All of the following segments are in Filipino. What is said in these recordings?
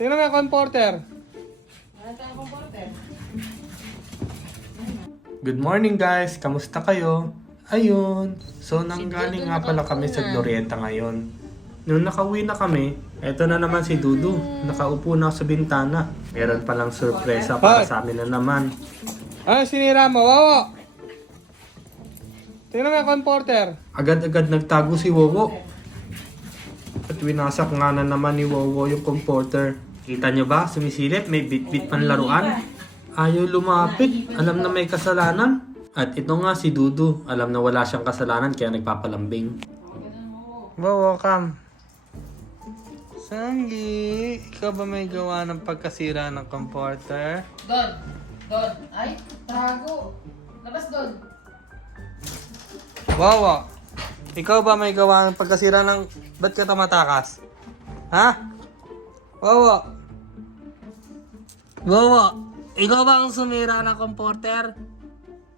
Tingnan mo yung comporter. Good morning guys! Kamusta kayo? Ayun. So nanggaling nga pala kami sa Glorieta ngayon. Nung nakauwi na kami, eto na naman si Dudu. Nakaupo na sa bintana. Meron palang sorpresa para sa amin na naman. Ano sinira mo? Wawo! Tingnan mo yung comporter. Agad-agad nagtago si Wowo. At winasak nga na naman ni Wowo yung comporter. Kita nyo ba? Sumisilip, may bit-bit panlaruan. Ayaw lumapit. Alam na may kasalanan. At ito nga si Dudu. Alam na wala siyang kasalanan kaya nagpapalambing. Wowo, come. Sanggi, ikaw ba may gawa ng pagkasira ng comporter? Don! Ay, tago! Labas, Don! Wowo, ikaw ba may gawa ng pagkasira ng... Ba't ka tumatakas? Ha? Wowo! Wowo, ikaw ba ang sumira ng comporter?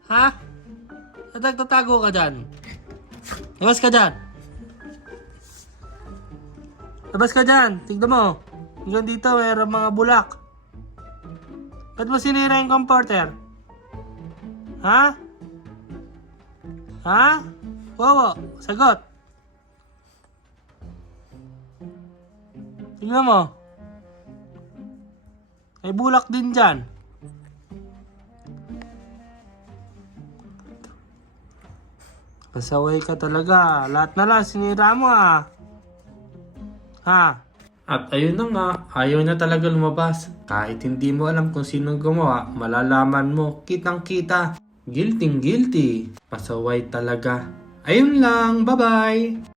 Ha? At nagtatago ka dyan? Labas ka dyan! Labas ka dyan! Tignan mo! Hanggang dito, mayroong mga bulak. Ba't mo sinira yung comporter? Ha? Ha? Wowo, sagot! Tignan mo. May bulak din dyan. Pasaway ka talaga. Lahat na lang sinira mo ah. Ha? At ayun na nga, ayaw na talaga lumabas. Kahit hindi mo alam kung sinong gumawa, malalaman mo, kitang-kita. Guilty. Pasaway talaga. Ayun lang, bye-bye!